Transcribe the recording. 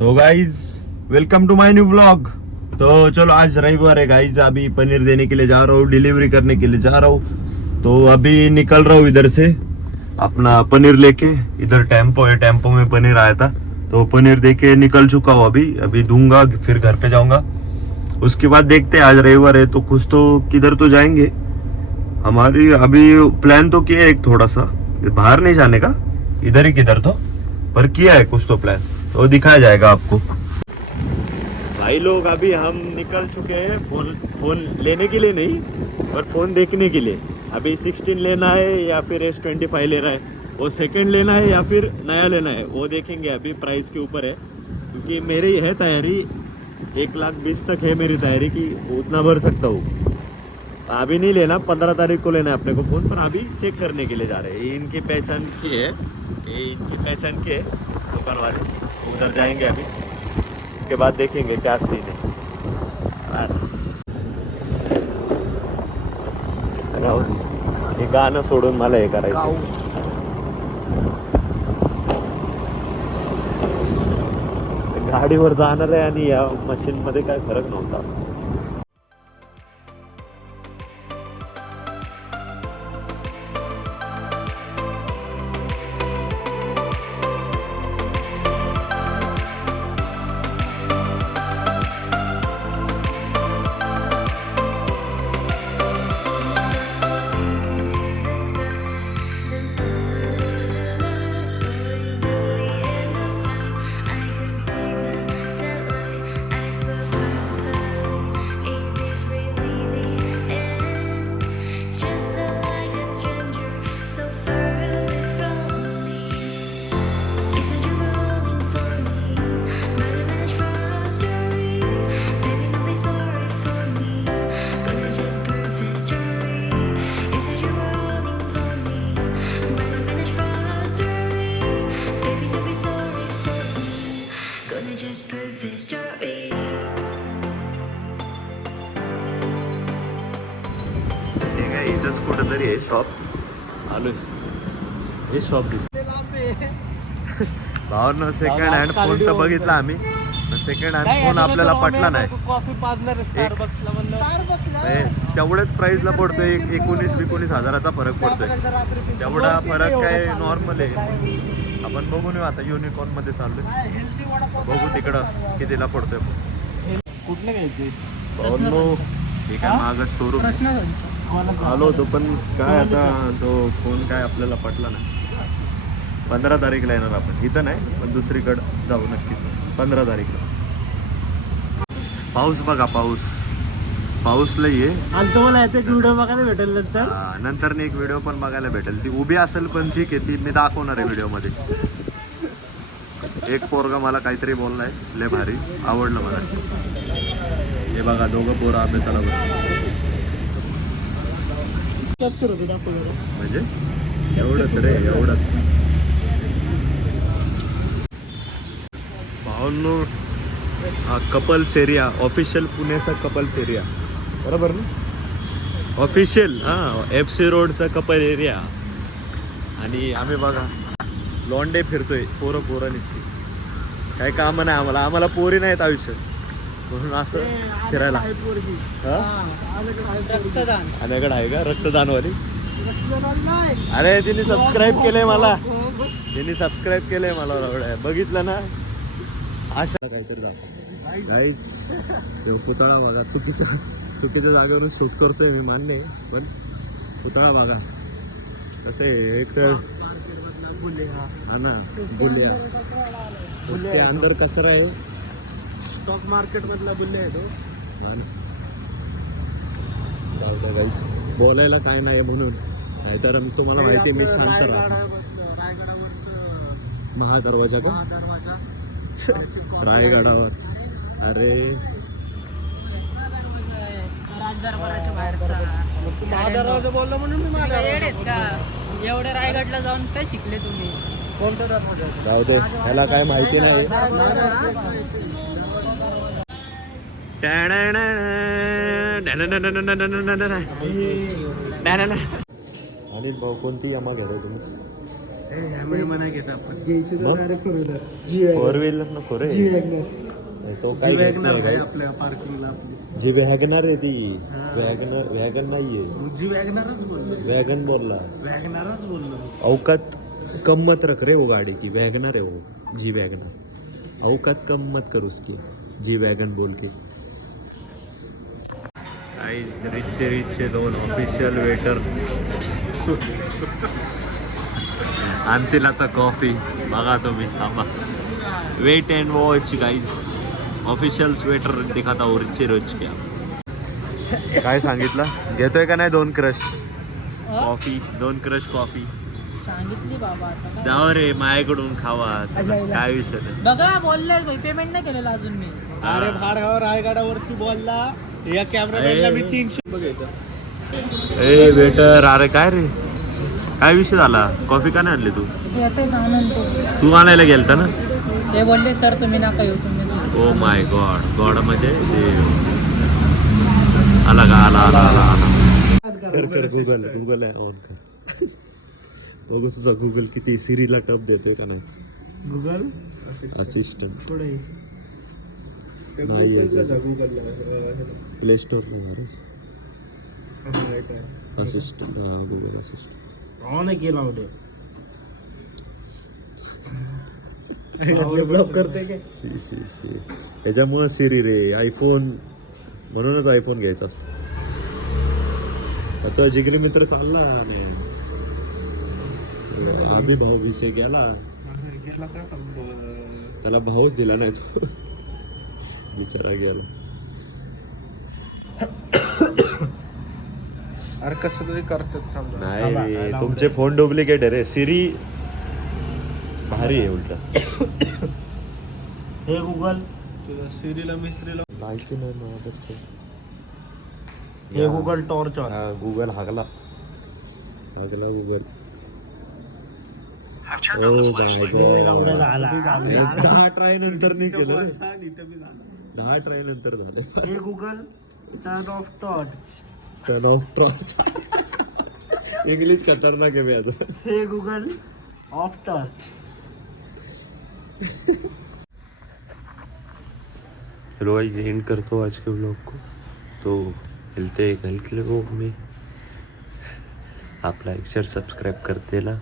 तो guys welcome to my new blog. तो चलो आज रविवार है गाइज, अभी पनीर देने के लिए जा रहा हूँ, डिलीवरी करने के लिए जा रहा हूँ। तो अभी निकल रहा हूँ इधर से अपना पनीर लेके। इधर टेम्पो है, टेम्पो में पनीर आया था तो पनीर दे के निकल चुका हूँ। अभी दूंगा, फिर घर पे जाऊंगा। उसके बाद देखते हैं, आज रविवार है तो कुछ तो किधर तो जाएंगे। हमारी अभी प्लान तो किया है एक, थोड़ा सा बाहर नहीं जाने का, इधर ही किधर तो पर किया है कुछ तो प्लान, तो दिखाया जाएगा आपको। भाई लोग अभी हम निकल चुके हैं, फोन लेने के लिए नहीं पर फोन देखने के लिए। अभी 16 लेना है या फिर S25 लेना है, वो सेकंड लेना है या फिर नया लेना है वो देखेंगे। अभी प्राइस के ऊपर है, क्योंकि मेरी है तैयारी 1,20,000 तक है मेरी तैयारी की, उतना भर सकता हूँ। अभी नहीं लेना, 15 तारीख को लेना है अपने को फ़ोन, पर अभी चेक करने के लिए जा रहे हैं। ये इनकी पहचान की है, ये इनकी पहचान की है दुकान वाले, उधर जाएंगे अभी। इसके बाद देखेंगे क्या सीन है। बस हे गाणं सोडून मला हे करायचं। गाडीवर जाणार आहे आणि या मशीन मध्ये काय फरक नव्हता। इथंच कुठंतरी आहे शॉप, आलोय हे शॉप दिसत भावांनो। सेकंड हँड फोन तर बघितला आम्ही, सेकंड हँड फोन आपल्याला पटला नाही। तेवढ्याच प्राइसला पडतोय, 19-20 हजाराचा फरक पडतोय। तेवढा फरक काय नॉर्मल आहे। आपण बघून येऊ आता, युनिकॉर्न मध्ये चाललोय, बघू तिकडं कितीला पडतोय। कुठलं घ्यायचे भावांनो? ठीक आहे, मागं शोरूम आलो होतो, पण काय आता तो फोन काय आपल्याला पटला नाही। 15 तारीखला येणार आपण, इथं नाही पण दुसरीकडं जाऊ नक्की 15 तारीखला। पाऊस बघा, पाऊस लई आहे। तुम्हाला एक व्हिडिओ बघायला भेटेल नंतर एक व्हिडिओ पण बघायला भेटेल। ती उभी असेल पण ठीक आहे, ती मी दाखवणार आहे व्हिडिओ मध्ये। एक पोरगा मला काहीतरी बोललाय, लय भारी आवडलं मला। हे बघा, दोघं पोरं अभ्यासाला म्हणजे एवढंच रे, एवढंच भावांनो। हा कपल्स एरिया, ऑफिशियल पुण्याचा कपल्स एरिया, बरोबर ना? ऑफिशियल FC रोडचा कपल एरिया। आणि आम्ही बघा लॉन्डे फिरतोय, पोरं निसती, काही काम नाही आम्हाला पोरी नाहीत आयुष्यात, म्हणून असं फिरायला। आण्याकडे आहे का रक्तदानवाली? अरे तिने सबस्क्राईब केलंय मला, बघितलं ना? अशा काहीतरी दाखव गाईस। पुतळा बघा, चुकीच्या जागेवरून शूट करतोय मी, मान्य आहे, पण पुतळा बघा कसं आहे। एक हा ना, बुलिया, उसके अंदर कचरा आहे, स्टॉक मार्केट मधला बुल्ले आहे तो। बोलायला काय नाही म्हणून, नाहीतर तुम्हाला माहिती मी शांत राहतो। महादरवाजा का? रायगडावर? अरे महादरवाजा बोलला म्हणून मी एवढ्या रायगडला जाऊन काय शिकले तुम्ही? जाऊ दे, ह्याला काय माहिती नाही। अनिल भाऊ, कोणती यामा घ्या तुम्ही? फोर व्हीलर नको रे. तो काय आपल्या पार्किंगला जी वॅगनर आहे ती. वॅगन नाहीये, जी वॅगनारच बोललो. वॅगन बोलला. वॅगनारच बोललो. औकात कम मत रख रे वो गाड़ी की. वैगनर है वो, जी वैगनर. औकात कम मत कर उसकी, जी वैगन बोल के. रिचे दोन ऑफिशियल वेटर आणतील आता कॉफी. बघा तुम्ही, थांबा. Wait and watch guys. Official sweater दिखाता हूँ रिचे रोज क्या. काय सांगितलं? घेतोय का नाही 2 क्रश कॉफी? 2 क्रश कॉफी सांगितली बाबा आता काय? जाओ रे, माझ्याकडून खावा. काय विषय नाही. बघा बोलले पेमेंट नाही केलेलं अजून मी. अरे भाडगाव रायगडावरती बोलला या कॅमेरामॅनला मी 300 बघायचं. ए वेटर, अरे काय रे, काय विषय झाला? कॉफी का नाही आणली तू? येतोय आनंद. तू आणायला गेलता ना? ते बोलले सर तुम्ही नका येऊ तुम्ही. Oh my God. गॉड म्हणजे आला का? आला आला आला आला. कर गुगल. गुगल आहे ऑन कर. बघू तुझा गुगल किती सिरीला टप देतोय का नाही. गुगल असिस्टंट पुढे नाही. गुगलला प्ले स्टोरला असिस्टंट. गुगल असिस्टंट ऑन केला होते. ब्लॉक करते काय? त्याच्यामुळे सिरी रे. आयफोन म्हणूनच आयफोन घ्यायचा. आता जिगरी मित्र चालला नाही. आम्ही भाऊ विषय गेला, त्याला भाऊच दिला नाही तो. बिचारा गेला. अरे कसं तरी करतात. नाही रे, तुमचे फोन डुप्लिकेट आहे रे. सिरी भारी आहे उलट. हे गुगल तुझ्या सिरीला मिस्त्रीला लायकी नाही माझं. हे गुगल टॉर्च. गुगल हागला गुगल. दहा ट्राय नंतर नाही केलं. 10 ट्राय नंतर झाले. हे Google turn off torch. Turn off torch. English खतरनाक है मैं. हे गूगल ऑफ टॉर्च. चलो आज एंड करता हूँ आज के ब्लॉग को. तो मिलते हैं कल के ब्लॉग में. आप लाइक शेयर सब्सक्राइब कर देना.